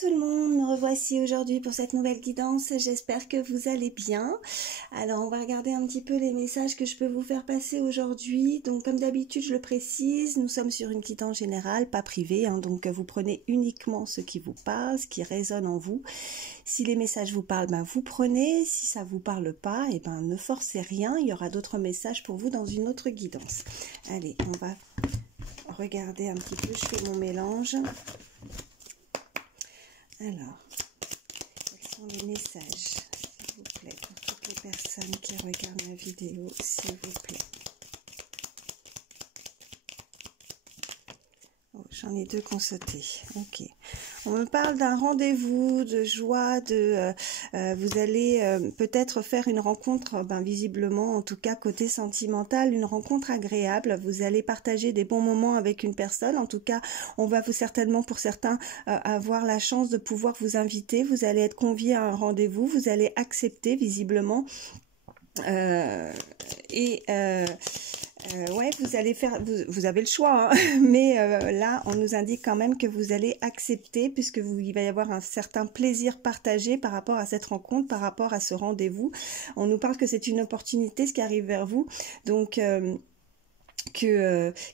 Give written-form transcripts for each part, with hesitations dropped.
tout le monde, me revoici aujourd'hui pour cette nouvelle guidance, j'espère que vous allez bien. Alors on va regarder un petit peu les messages que je peux vous faire passer aujourd'hui. Donc comme d'habitude je le précise, nous sommes sur une guidance générale, pas privée, donc vous prenez uniquement ce qui vous parle, ce qui résonne en vous. Si les messages vous parlent, vous prenez, si ça vous parle pas, ne forcez rien, il y aura d'autres messages pour vous dans une autre guidance. Allez, on va regarder un petit peu, je fais mon mélange. Alors, quels sont les messages, s'il vous plaît, pour toutes les personnes qui regardent ma vidéo, s'il vous plaît. Oh, j'en ai deux qui ont sauté. Ok. On me parle d'un rendez-vous, de joie, vous allez peut-être faire une rencontre, visiblement, en tout cas côté sentimental, une rencontre agréable. Vous allez partager des bons moments avec une personne. En tout cas, on va vous certainement, pour certains, avoir la chance de pouvoir vous inviter. Vous allez être conviés à un rendez-vous. Vous allez accepter, visiblement. Ouais, vous allez faire, vous avez le choix, mais là, on nous indique quand même que vous allez accepter, puisque il va y avoir un certain plaisir partagé par rapport à cette rencontre, par rapport à ce rendez-vous. On nous parle que c'est une opportunité, ce qui arrive vers vous, donc qu'il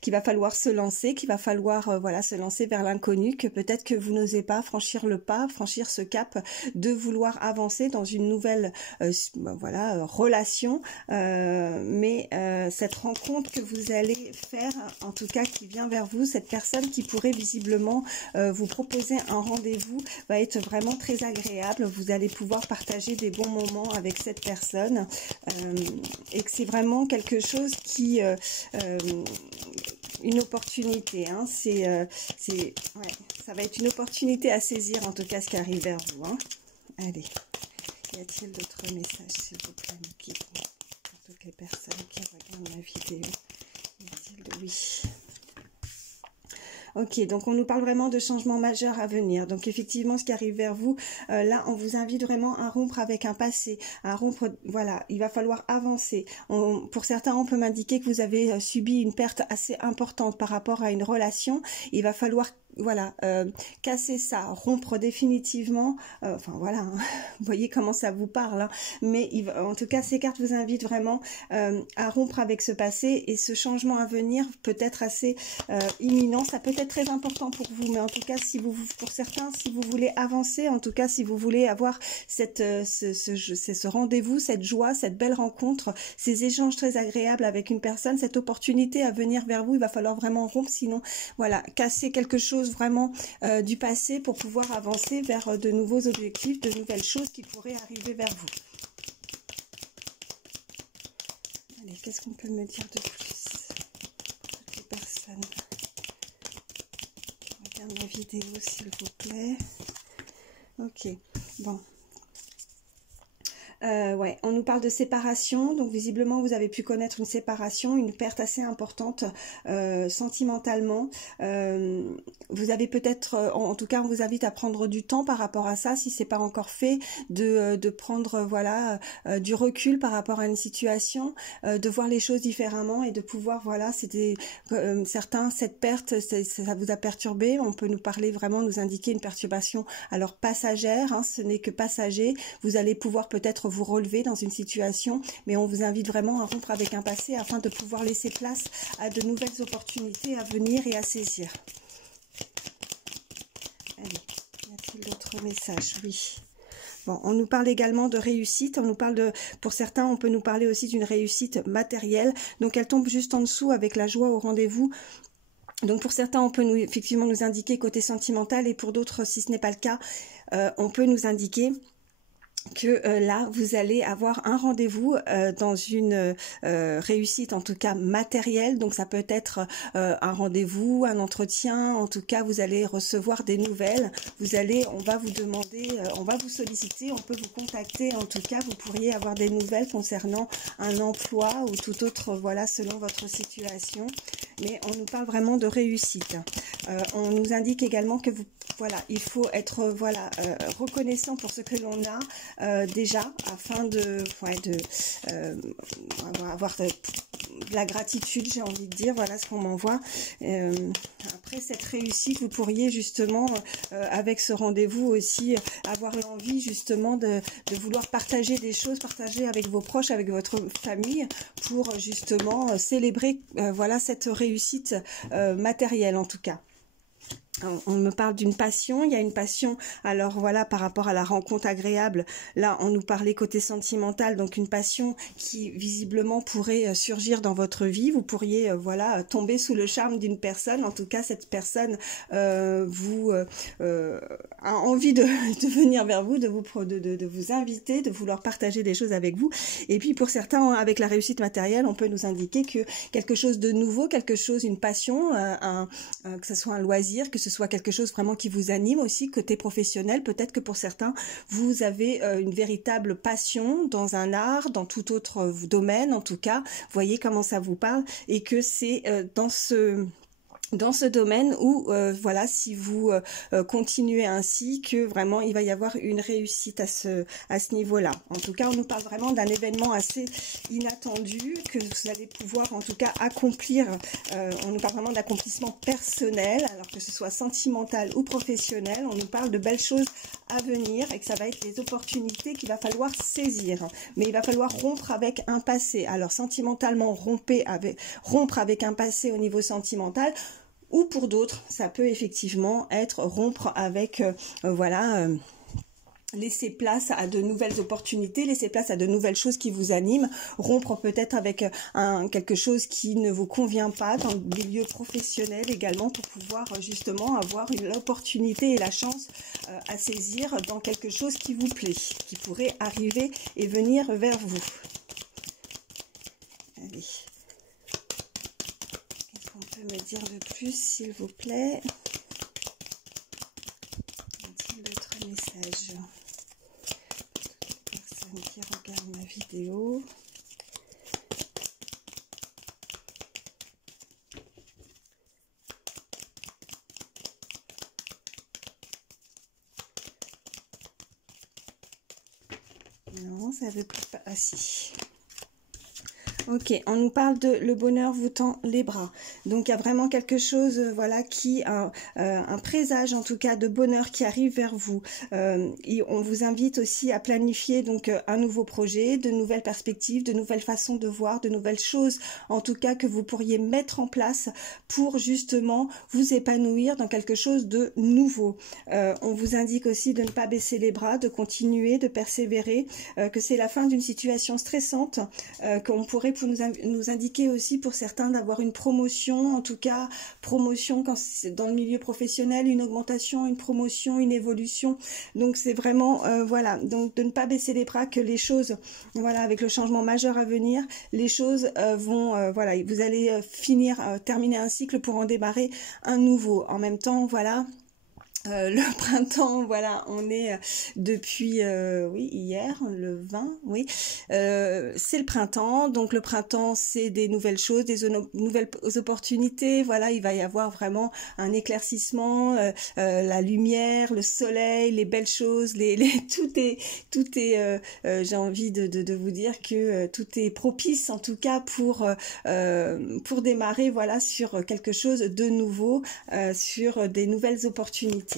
va falloir se lancer, qu'il va falloir se lancer vers l'inconnu, que peut-être que vous n'osez pas franchir le pas, franchir ce cap de vouloir avancer dans une nouvelle relation, mais cette rencontre que vous allez faire, en tout cas qui vient vers vous, cette personne qui pourrait visiblement vous proposer un rendez-vous, va être vraiment très agréable. Vous allez pouvoir partager des bons moments avec cette personne, et que c'est vraiment quelque chose qui une opportunité, ouais, ça va être une opportunité à saisir, en tout cas ce qui arrive vers vous, Allez, y a-t-il d'autres messages, s'il vous plaît, pour toutes les personnes qui regardent ma vidéo? Y a-t-il de oui? Ok, donc on nous parle vraiment de changements majeurs à venir. Donc effectivement, ce qui arrive vers vous, là, on vous invite vraiment à rompre avec un passé, à rompre, voilà, il va falloir avancer. Pour certains, on peut m'indiquer que vous avez subi une perte assez importante par rapport à une relation. Il va falloir casser ça, rompre définitivement, vous voyez comment ça vous parle, mais en tout cas ces cartes vous invitent vraiment à rompre avec ce passé, et ce changement à venir peut être assez imminent. Ça peut être très important pour vous, mais en tout cas pour certains, si vous voulez avancer, en tout cas si vous voulez avoir ce rendez-vous, cette joie, cette belle rencontre, ces échanges très agréables avec une personne, cette opportunité à venir vers vous, il va falloir vraiment rompre, sinon casser quelque chose vraiment du passé pour pouvoir avancer vers de nouveaux objectifs, de nouvelles choses qui pourraient arriver vers vous. Allez, qu'est-ce qu'on peut me dire de plus pour toutes les personnes qui regardent ma vidéo, s'il vous plaît? Ok, bon. Ouais, on nous parle de séparation, donc visiblement vous avez pu connaître une séparation, une perte assez importante sentimentalement. Vous avez peut-être, en tout cas on vous invite à prendre du temps par rapport à ça, si c'est pas encore fait, de prendre du recul par rapport à une situation, de voir les choses différemment et de pouvoir, c'était certains, cette perte, ça vous a perturbé. On peut nous parler vraiment, nous indiquer une perturbation alors passagère, ce n'est que passager. Vous allez pouvoir peut-être vous relever dans une situation, mais on vous invite vraiment à rompre avec un passé afin de pouvoir laisser place à de nouvelles opportunités à venir et à saisir. Allez, y a-t-il d'autres messages? Oui. Bon, on nous parle également de réussite, pour certains, on peut nous parler aussi d'une réussite matérielle, donc elle tombe juste en dessous avec la joie au rendez-vous. Donc pour certains, on peut effectivement nous indiquer côté sentimental, et pour d'autres, si ce n'est pas le cas, on peut nous indiquer que là vous allez avoir un rendez-vous dans une réussite, en tout cas matérielle. Donc ça peut être un rendez-vous, un entretien, en tout cas vous allez recevoir des nouvelles, on va vous demander, on va vous solliciter, on peut vous contacter, en tout cas vous pourriez avoir des nouvelles concernant un emploi ou tout autre, selon votre situation, mais on nous parle vraiment de réussite. On nous indique également que il faut être reconnaissant pour ce que l'on a déjà, afin de avoir de la gratitude, j'ai envie de dire, voilà ce qu'on m'envoie. Après cette réussite, vous pourriez justement, avec ce rendez-vous aussi, avoir l'envie justement de vouloir partager des choses, partager avec vos proches, avec votre famille, pour justement célébrer voilà cette réussite matérielle en tout cas. On me parle d'une passion, il y a une passion, alors voilà, par rapport à la rencontre agréable, là on nous parlait côté sentimental, donc une passion qui visiblement pourrait surgir dans votre vie, vous pourriez voilà tomber sous le charme d'une personne, en tout cas cette personne vous a envie de venir vers vous, de vous inviter, de vouloir partager des choses avec vous, et puis pour certains, avec la réussite matérielle, on peut nous indiquer que quelque chose de nouveau, quelque chose, une passion, que ce soit un loisir, que ce soit quelque chose vraiment qui vous anime aussi, côté professionnel, peut-être que pour certains, vous avez une véritable passion dans un art, dans tout autre domaine en tout cas, voyez comment ça vous parle, et que c'est dans ce domaine où voilà, si vous continuez ainsi, que vraiment il va y avoir une réussite à ce niveau-là. En tout cas, on nous parle vraiment d'un événement assez inattendu que vous allez pouvoir en tout cas accomplir. On nous parle vraiment d'accomplissement personnel, alors que ce soit sentimental ou professionnel. On nous parle de belles choses à venir et que ça va être des opportunités qu'il va falloir saisir. Mais il va falloir rompre avec un passé. Alors sentimentalement, rompre avec un passé au niveau sentimental. Ou pour d'autres, ça peut effectivement être rompre avec, voilà, laisser place à de nouvelles opportunités, laisser place à de nouvelles choses qui vous animent, rompre peut-être avec quelque chose qui ne vous convient pas dans le milieu professionnel également, pour pouvoir justement avoir l'opportunité et la chance à saisir dans quelque chose qui vous plaît, qui pourrait arriver et venir vers vous. Allez. Me dire de plus, s'il vous plaît. D'autres messages. Personne qui regarde ma vidéo. Non, ça veut plus pas. Ah si. Ok, on nous parle de le bonheur vous tend les bras. Donc il y a vraiment quelque chose, voilà, qui un présage en tout cas de bonheur qui arrive vers vous. Et on vous invite aussi à planifier donc un nouveau projet, de nouvelles perspectives, de nouvelles façons de voir, de nouvelles choses en tout cas que vous pourriez mettre en place pour justement vous épanouir dans quelque chose de nouveau. On vous indique aussi de ne pas baisser les bras, de continuer, de persévérer, que c'est la fin d'une situation stressante, qu'on pourrait pour nous indiquer aussi pour certains d'avoir une promotion, en tout cas promotion quand c'est dans le milieu professionnel, une augmentation, une promotion, une évolution. Donc c'est vraiment voilà, donc de ne pas baisser les bras, que les choses, voilà, avec le changement majeur à venir, les choses vont voilà, vous allez terminer un cycle pour en démarrer un nouveau. En même temps, voilà. Le printemps, voilà, on est depuis, oui, hier, le 20, oui, c'est le printemps, donc le printemps, c'est des nouvelles choses, des nouvelles opportunités, voilà, il va y avoir vraiment un éclaircissement, la lumière, le soleil, les belles choses, tout est j'ai envie de vous dire que tout est propice, en tout cas, pour démarrer, voilà, sur quelque chose de nouveau, sur des nouvelles opportunités.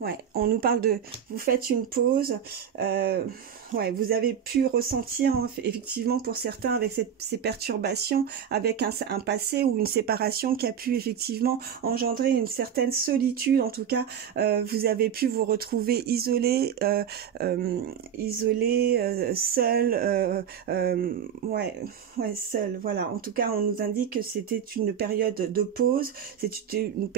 Ouais, on nous parle de, vous faites une pause, ouais, vous avez pu ressentir hein, effectivement pour certains avec ces perturbations, avec un passé ou une séparation qui a pu effectivement engendrer une certaine solitude. En tout cas, vous avez pu vous retrouver isolé, seul, ouais, seul. Voilà. En tout cas, on nous indique que c'était une période de pause, c'était une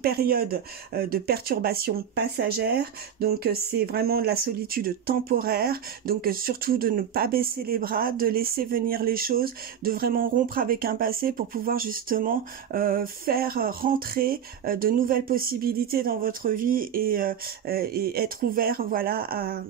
période de perturbation passagère, donc c'est vraiment de la solitude temporaire, donc surtout de ne pas baisser les bras, de laisser venir les choses, de vraiment rompre avec un passé pour pouvoir justement faire rentrer de nouvelles possibilités dans votre vie et être ouvert, voilà,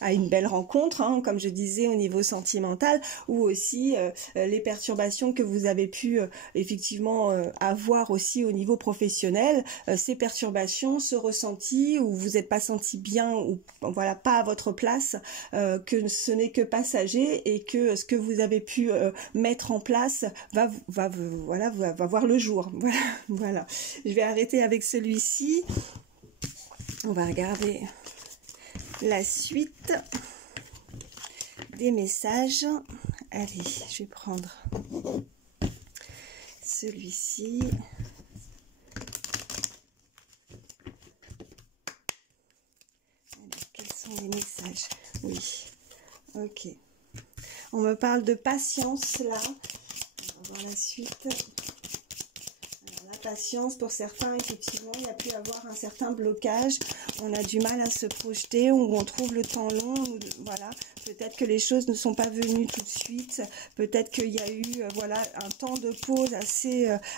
à une belle rencontre, hein, comme je disais au niveau sentimental, ou aussi les perturbations que vous avez pu effectivement avoir aussi au niveau professionnel, ces perturbations, ce ressenti où vous n'êtes pas senti bien ou voilà pas à votre place, que ce n'est que passager et que ce que vous avez pu mettre en place va voir le jour. Voilà. Je vais arrêter avec celui-ci. On va regarder la suite des messages. Allez, je vais prendre celui-ci. Quels sont les messages? Oui, ok. On me parle de patience là. On va voir la suite. Patience pour certains, effectivement, il y a pu avoir un certain blocage, on a du mal à se projeter, on trouve le temps long, voilà, peut-être que les choses ne sont pas venues tout de suite, peut-être qu'il y a eu voilà un temps de pause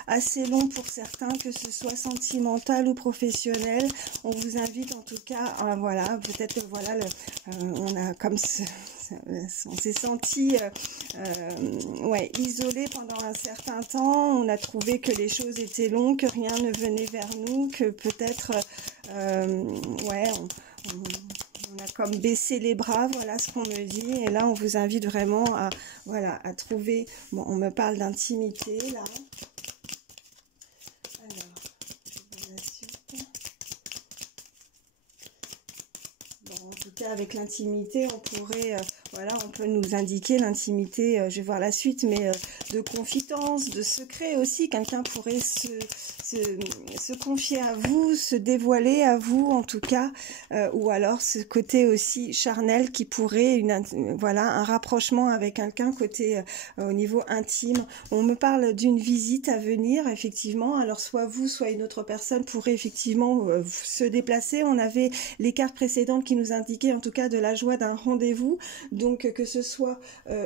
assez long pour certains, que ce soit sentimental ou professionnel. On vous invite en tout cas à, voilà, peut-être voilà, on a comme on s'est senti ouais, isolé pendant un certain temps, on a trouvé que les choses étaient longues, que rien ne venait vers nous, que peut-être ouais, on a comme baissé les bras, voilà ce qu'on me dit. Et là on vous invite vraiment à, voilà, à trouver, bon, on me parle d'intimité là. Alors, je vais la suite. Bon, en tout cas avec l'intimité on pourrait voilà, on peut nous indiquer l'intimité, je vais voir la suite, mais de confidence, de secret aussi. Quelqu'un pourrait se confier à vous, se dévoiler à vous en tout cas, ou alors ce côté aussi charnel qui pourrait, voilà, un rapprochement avec quelqu'un côté au niveau intime. On me parle d'une visite à venir, effectivement. Alors soit vous, soit une autre personne pourrait effectivement se déplacer. On avait les cartes précédentes qui nous indiquaient en tout cas de la joie d'un rendez-vous. Donc que ce soit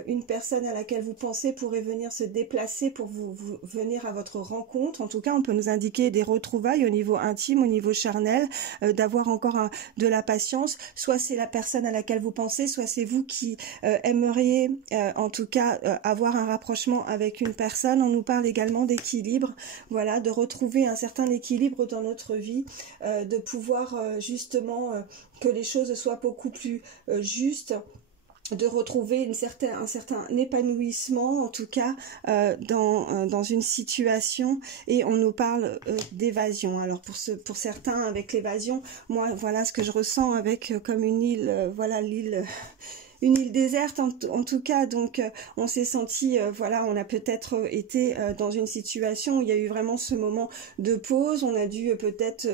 une personne à laquelle vous pensez pourrait venir se déplacer pour vous venir à votre rencontre. En tout cas, on peut nous indiquer des retrouvailles au niveau intime, au niveau charnel, d'avoir encore de la patience. Soit c'est la personne à laquelle vous pensez, soit c'est vous qui aimeriez en tout cas avoir un rapprochement avec une personne. On nous parle également d'équilibre, voilà, de retrouver un certain équilibre dans notre vie, de pouvoir justement que les choses soient beaucoup plus justes, de retrouver un certain épanouissement en tout cas dans une situation. Et on nous parle d'évasion. Alors pour certains avec l'évasion, moi voilà ce que je ressens avec comme une île, voilà l'île une île déserte en tout cas. Donc on s'est senti voilà, on a peut-être été dans une situation où il y a eu vraiment ce moment de pause, on a dû peut-être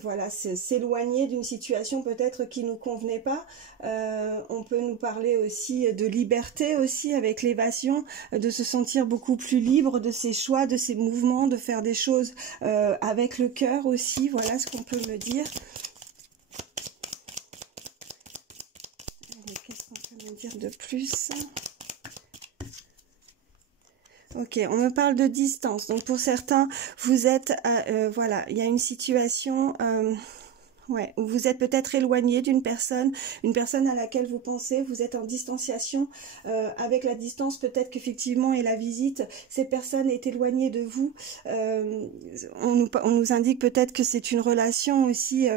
voilà, s'éloigner d'une situation peut-être qui nous convenait pas. On peut nous parler aussi de liberté aussi avec l'évasion, de se sentir beaucoup plus libre de ses choix, de ses mouvements, de faire des choses avec le cœur aussi. Voilà ce qu'on peut me dire. Qu'est-ce qu'on peut me dire de plus? Ok, on me parle de distance. Donc pour certains, vous êtes, voilà, il y a une situation, ouais, où vous êtes peut-être éloigné d'une personne, une personne à laquelle vous pensez, vous êtes en distanciation. Avec la distance, peut-être qu'effectivement, et la visite, cette personne est éloignée de vous. On nous indique peut-être que c'est une relation aussi.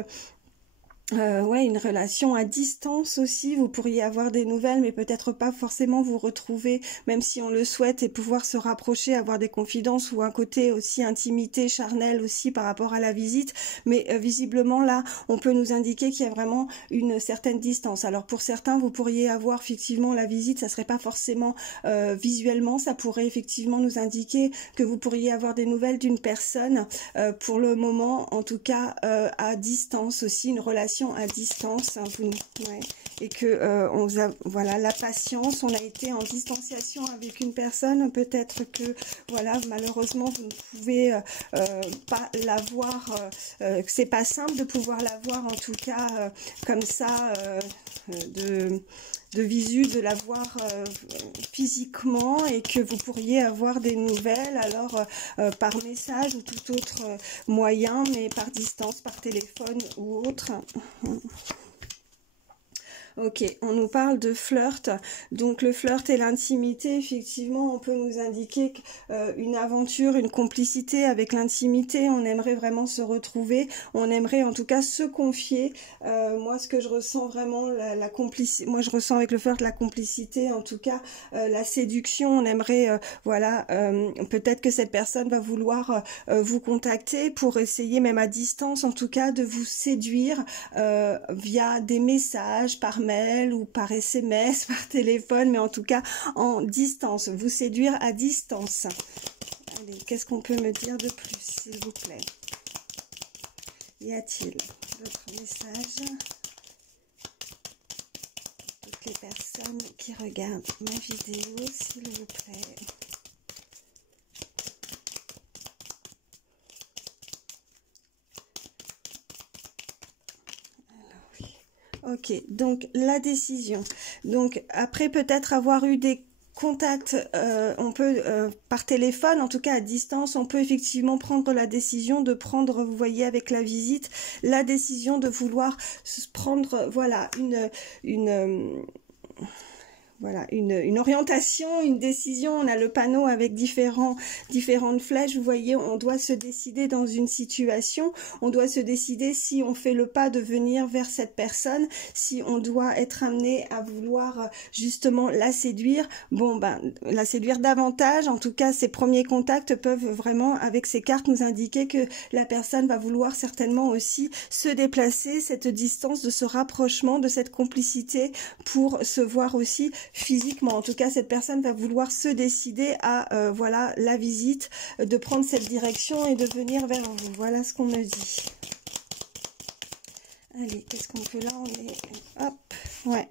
Ouais, une relation à distance aussi, vous pourriez avoir des nouvelles, mais peut-être pas forcément vous retrouver, même si on le souhaite, et pouvoir se rapprocher, avoir des confidences ou un côté aussi intimité, charnel aussi par rapport à la visite. Mais visiblement là, on peut nous indiquer qu'il y a vraiment une certaine distance. Alors pour certains, vous pourriez avoir effectivement la visite, ça serait pas forcément visuellement, ça pourrait effectivement nous indiquer que vous pourriez avoir des nouvelles d'une personne, pour le moment, en tout cas à distance aussi, une relation à distance, hein, ouais, et que voilà, la patience, on a été en distanciation avec une personne, peut-être que voilà, malheureusement vous ne pouvez pas la voir, que c'est pas simple de pouvoir la voir en tout cas comme ça de visu, de la voir physiquement, et que vous pourriez avoir des nouvelles alors par message ou tout autre moyen, mais par distance, par téléphone ou autre. Ok, on nous parle de flirt. Donc le flirt et l'intimité, effectivement, on peut nous indiquer une aventure, une complicité avec l'intimité. On aimerait vraiment se retrouver. On aimerait en tout cas se confier. Moi, ce que je ressens vraiment, la complicité. Moi, je ressens avec le flirt la complicité, en tout cas la séduction. On aimerait, voilà, peut-être que cette personne va vouloir vous contacter pour essayer, même à distance, en tout cas, de vous séduire via des messages, par mail ou par SMS, par téléphone, mais en tout cas en distance, vous séduire à distance. Allez, qu'est-ce qu'on peut me dire de plus, s'il vous plaît? Y a-t-il d'autres messages? Toutes les personnes qui regardent ma vidéo, s'il vous plaît. Ok, donc la décision. Donc après peut-être avoir eu des contacts, on peut par téléphone, en tout cas à distance, on peut effectivement prendre la décision de prendre, vous voyez avec la visite, la décision de vouloir prendre, voilà, voilà, une orientation, une décision. On a le panneau avec différentes flèches. Vous voyez, on doit se décider dans une situation. On doit se décider si on fait le pas de venir vers cette personne, si on doit être amené à vouloir justement la séduire. Bon, ben, la séduire davantage. En tout cas, ces premiers contacts peuvent vraiment, avec ces cartes, nous indiquer que la personne va vouloir certainement aussi se déplacer, cette distance, de ce rapprochement, de cette complicité pour se voir aussi physiquement. En tout cas, cette personne va vouloir se décider à voilà, la visite, de prendre cette direction et de venir vers vous. Voilà ce qu'on me dit. Allez, qu'est-ce qu'on peut là? On est... Hop, ouais.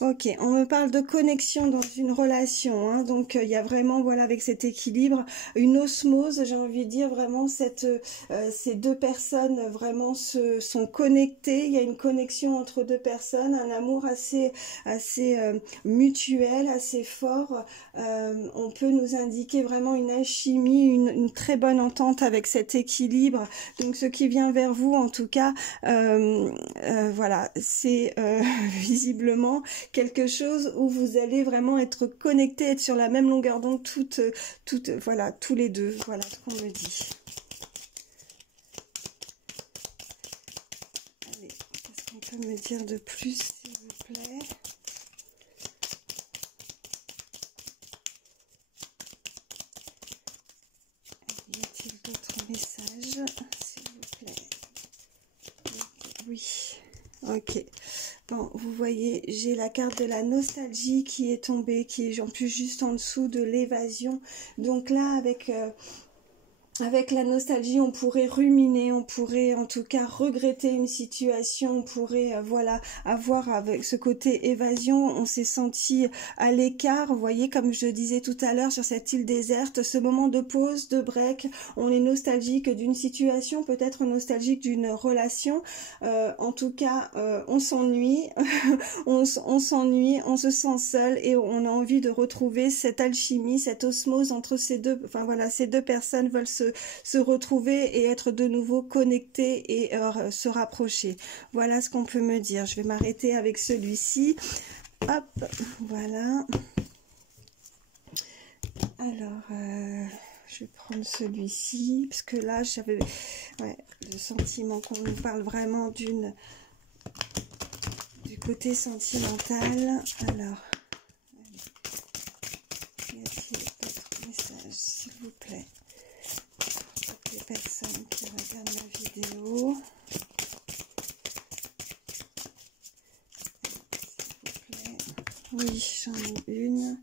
Ok, on me parle de connexion dans une relation. Hein, donc, il y a vraiment, voilà, avec cet équilibre, une osmose, j'ai envie de dire, vraiment, ces deux personnes vraiment sont connectées. Il y a une connexion entre deux personnes, un amour assez mutuel, assez fort. On peut nous indiquer vraiment une alchimie, une très bonne entente avec cet équilibre. Donc, ce qui vient vers vous, en tout cas... voilà, c'est visiblement quelque chose où vous allez vraiment être connectés, être sur la même longueur d'onde, voilà, tous les deux. Voilà ce qu'on me dit. Allez, qu'est-ce qu'on peut me dire de plus, s'il vous plaît? Y a-t-il d'autres messages, s'il vous plaît? Oui, ok. Bon, vous voyez, j'ai la carte de la nostalgie qui est tombée, qui est en plus juste en dessous de l'évasion. Donc là, avec la nostalgie, on pourrait ruminer, on pourrait en tout cas regretter une situation, on pourrait voilà, avoir avec ce côté évasion, on s'est senti à l'écart, vous voyez, comme je disais tout à l'heure sur cette île déserte, ce moment de pause, de break, on est nostalgique d'une situation, peut-être nostalgique d'une relation, en tout cas on s'ennuie, on s'ennuie, on se sent seul et on a envie de retrouver cette alchimie, cette osmose entre ces deux, enfin voilà, ces deux personnes veulent se retrouver et être de nouveau connectés et se rapprocher. Voilà ce qu'on peut me dire. Je vais m'arrêter avec celui-ci. Hop, voilà. Alors, je vais prendre celui-ci, parce que là, j'avais le sentiment qu'on nous parle vraiment du côté sentimental. Alors, y a-t-il d'autres messages, s'il vous plaît? Les personnes qui regardent ma vidéo, s'il vous plaît. Oui, j'en ai une.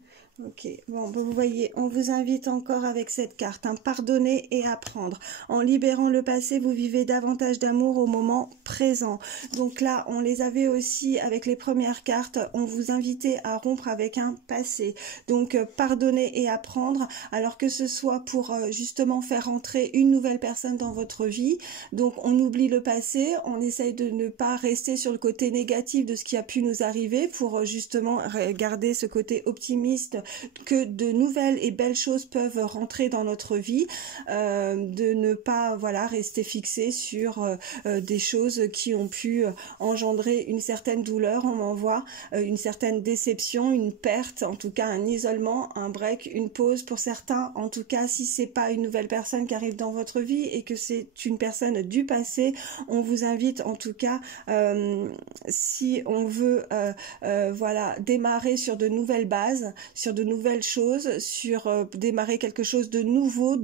Ok, bon, vous voyez, on vous invite encore avec cette carte, hein, pardonner et apprendre. En libérant le passé, vous vivez davantage d'amour au moment présent. Donc là, on les avait aussi avec les premières cartes, on vous invitait à rompre avec un passé. Donc, pardonner et apprendre, alors que ce soit pour justement faire entrer une nouvelle personne dans votre vie. Donc, on oublie le passé, on essaye de ne pas rester sur le côté négatif de ce qui a pu nous arriver pour justement garder ce côté optimiste que de nouvelles et belles choses peuvent rentrer dans notre vie, de ne pas voilà rester fixé sur des choses qui ont pu engendrer une certaine douleur. On m'envoie une certaine déception, une perte, en tout cas un isolement, un break, une pause pour certains. En tout cas, si c'est pas une nouvelle personne qui arrive dans votre vie et que c'est une personne du passé, on vous invite en tout cas, si on veut voilà démarrer sur de nouvelles bases, sur de nouvelles choses, sur démarrer quelque chose de nouveau,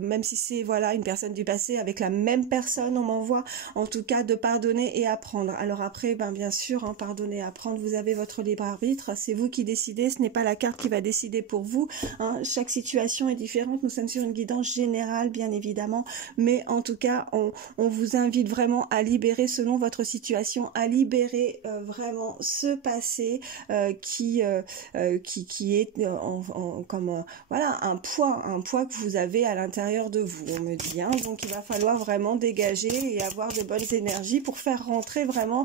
même si c'est voilà une personne du passé avec la même personne, on m'envoie en tout cas de pardonner et apprendre. Alors après, ben bien sûr, hein, pardonner et apprendre, vous avez votre libre arbitre, c'est vous qui décidez, ce n'est pas la carte qui va décider pour vous, hein. Chaque situation est différente, nous sommes sur une guidance générale bien évidemment, mais en tout cas on vous invite vraiment à libérer selon votre situation, à libérer vraiment ce passé qui est comme voilà un poids que vous avez à l'intérieur de vous, on me dit, hein. Donc il va falloir vraiment dégager et avoir de bonnes énergies pour faire rentrer vraiment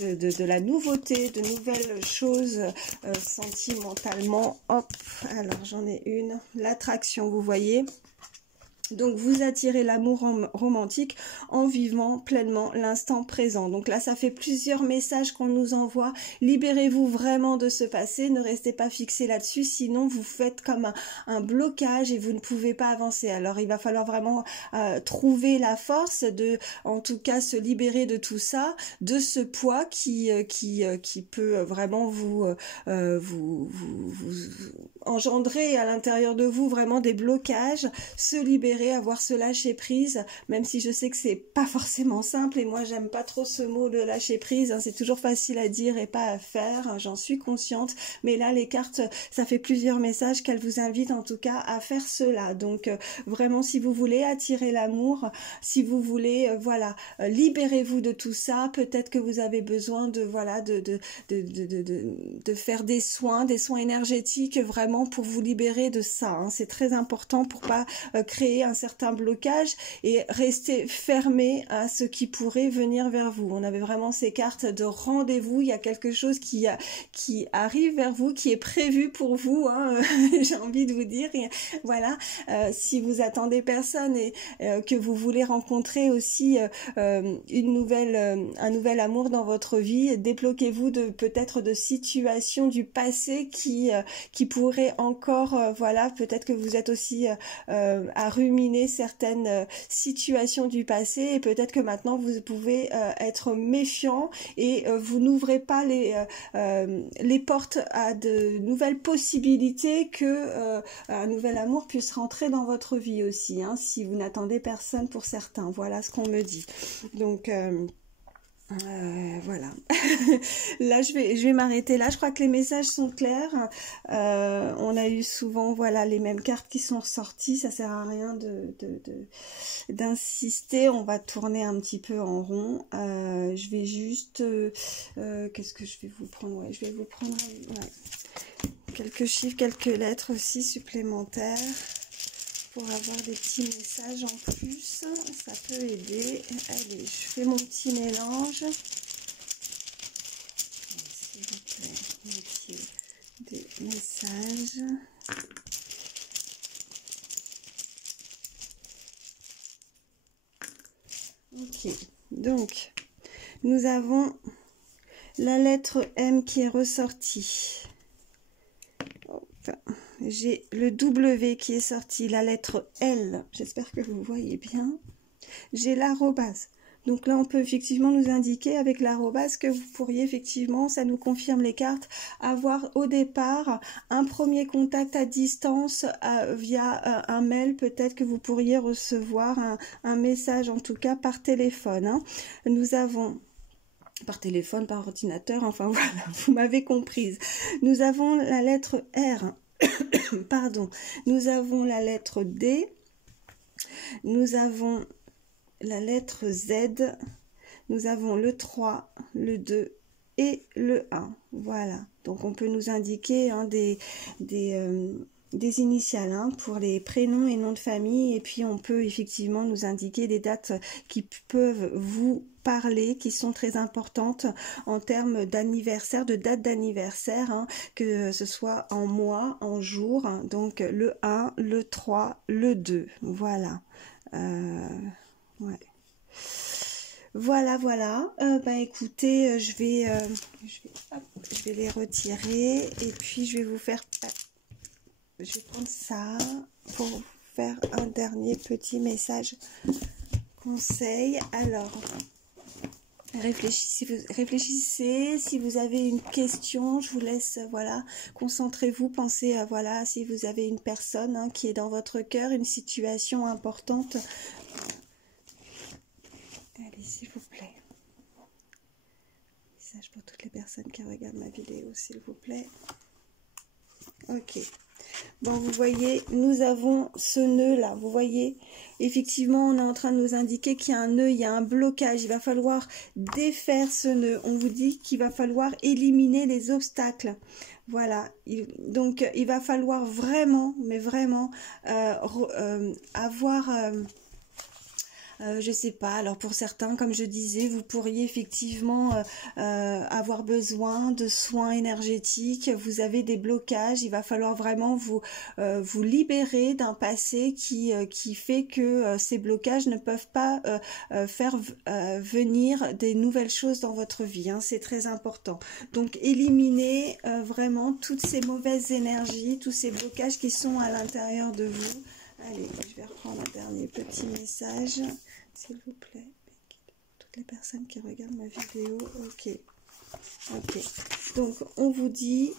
de la nouveauté, de nouvelles choses sentimentalement. Hop, alors j'en ai une, l'attraction, vous voyez. Donc vous attirez l'amour romantique en vivant pleinement l'instant présent. Donc là ça fait plusieurs messages qu'on nous envoie. Libérez-vous vraiment de ce passé, ne restez pas fixé là-dessus, sinon vous faites comme un blocage et vous ne pouvez pas avancer. Alors il va falloir vraiment trouver la force de, en tout cas, se libérer de tout ça, de ce poids qui peut vraiment vous engendrer à l'intérieur de vous vraiment des blocages, se libérer, avoir ce lâcher prise, même si je sais que c'est pas forcément simple et moi j'aime pas trop ce mot de lâcher prise, hein, c'est toujours facile à dire et pas à faire, hein, j'en suis consciente, mais là les cartes, ça fait plusieurs messages qu'elles vous invitent en tout cas à faire cela. Donc vraiment, si vous voulez attirer l'amour, si vous voulez voilà, libérez-vous de tout ça, peut-être que vous avez besoin de voilà de faire des soins énergétiques vraiment pour vous libérer de ça, hein. C'est très important pour pas créer un certain blocage et rester fermé à ce qui pourrait venir vers vous. On avait vraiment ces cartes de rendez-vous, il y a quelque chose qui arrive vers vous, qui est prévu pour vous, hein. J'ai envie de vous dire, et voilà, si vous attendez personne et que vous voulez rencontrer aussi un nouvel amour dans votre vie, débloquez-vous peut-être de situations du passé qui pourraient encore, voilà, peut-être que vous êtes aussi à ruminer certaines situations du passé et peut-être que maintenant vous pouvez être méfiant et vous n'ouvrez pas les portes à de nouvelles possibilités que un nouvel amour puisse rentrer dans votre vie aussi, hein, si vous n'attendez personne pour certains. Voilà ce qu'on me dit. Donc voilà. Là je vais m'arrêter là, je crois que les messages sont clairs. On a eu souvent voilà les mêmes cartes qui sont ressorties, ça sert à rien d'insister, on va tourner un petit peu en rond. Je vais juste qu'est-ce que je vais vous prendre, ouais, je vais vous prendre quelques chiffres, quelques lettres aussi supplémentaires pour avoir des petits messages en plus, ça peut aider. Allez, je fais mon petit mélange. S'il vous plaît, mettez des messages. Ok, donc nous avons la lettre M qui est ressortie. J'ai le W qui est sorti, la lettre L, j'espère que vous voyez bien. J'ai l'arrobase. Donc là, on peut effectivement nous indiquer avec l'arrobase que vous pourriez effectivement, ça nous confirme les cartes, avoir au départ un premier contact à distance via un mail. Peut-être que vous pourriez recevoir un message, en tout cas par téléphone, hein. Nous avons... par téléphone, par ordinateur, enfin voilà, vous m'avez comprise. Nous avons la lettre R, pardon, nous avons la lettre D, nous avons la lettre Z, nous avons le 3, le 2 et le 1. Voilà, donc on peut nous indiquer hein, des initiales hein, pour les prénoms et noms de famille, et puis on peut effectivement nous indiquer des dates qui peuvent vous parler qui sont très importantes en termes d'anniversaire, de date d'anniversaire, hein, que ce soit en mois, en jours, hein, donc le 1, le 3, le 2, voilà. Ouais. Voilà, voilà. Bah écoutez, je vais les retirer et puis je vais vous faire... Je vais prendre ça pour vous faire un dernier petit conseil. Alors, réfléchissez. Si vous avez une question, je vous laisse, voilà, concentrez-vous, pensez, voilà, si vous avez une personne, hein, qui est dans votre cœur, une situation importante. Allez, s'il vous plaît. Message pour toutes les personnes qui regardent ma vidéo, s'il vous plaît. Ok. Bon, vous voyez, nous avons ce nœud là, vous voyez, effectivement, on est en train de nous indiquer qu'il y a un nœud, il y a un blocage, il va falloir défaire ce nœud. On vous dit qu'il va falloir éliminer les obstacles. Voilà, donc il va falloir vraiment, mais vraiment, avoir... je sais pas, alors pour certains, comme je disais, vous pourriez effectivement avoir besoin de soins énergétiques, vous avez des blocages, il va falloir vraiment vous libérer d'un passé qui fait que ces blocages ne peuvent pas faire venir des nouvelles choses dans votre vie, hein, c'est très important. Donc éliminez vraiment toutes ces mauvaises énergies, tous ces blocages qui sont à l'intérieur de vous. Allez, je vais reprendre un dernier petit message, s'il vous plaît. Toutes les personnes qui regardent ma vidéo, ok. Ok. Donc, on vous dit,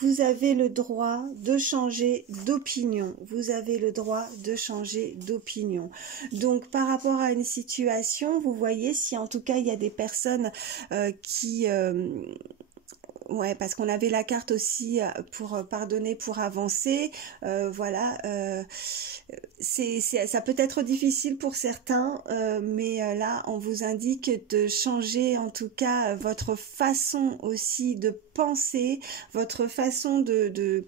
vous avez le droit de changer d'opinion. Vous avez le droit de changer d'opinion. Donc, par rapport à une situation, vous voyez, si en tout cas, il y a des personnes qui... ouais, parce qu'on avait la carte aussi pour pardonner, pour avancer. Voilà, ça peut être difficile pour certains, mais là, on vous indique de changer en tout cas votre façon aussi de penser, votre façon de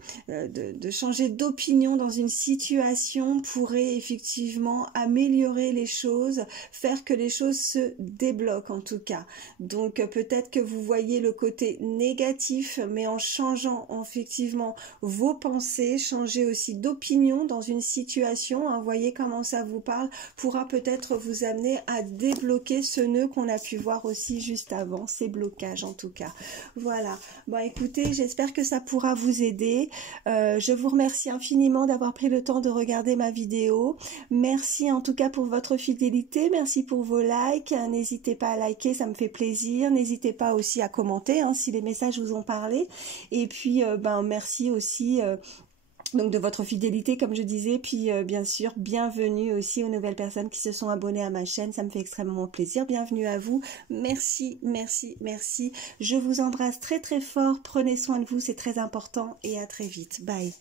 changer d'opinion dans une situation pourrait effectivement améliorer les choses, faire que les choses se débloquent en tout cas. Donc peut-être que vous voyez le côté négatif, mais en changeant effectivement vos pensées, changer aussi d'opinion dans une situation, hein, voyez comment ça vous parle, pourra peut-être vous amener à débloquer ce nœud qu'on a pu voir aussi juste avant, ces blocages en tout cas. Voilà, bon écoutez, j'espère que ça pourra vous aider. Je vous remercie infiniment d'avoir pris le temps de regarder ma vidéo. Merci en tout cas pour votre fidélité, merci pour vos likes, n'hésitez pas à liker, ça me fait plaisir, n'hésitez pas aussi à commenter, hein, si les messages vous ont parlé, et puis merci aussi donc de votre fidélité comme je disais, puis bien sûr bienvenue aussi aux nouvelles personnes qui se sont abonnées à ma chaîne, ça me fait extrêmement plaisir, bienvenue à vous, merci, merci, merci, je vous embrasse très très fort, prenez soin de vous, c'est très important et à très vite, bye.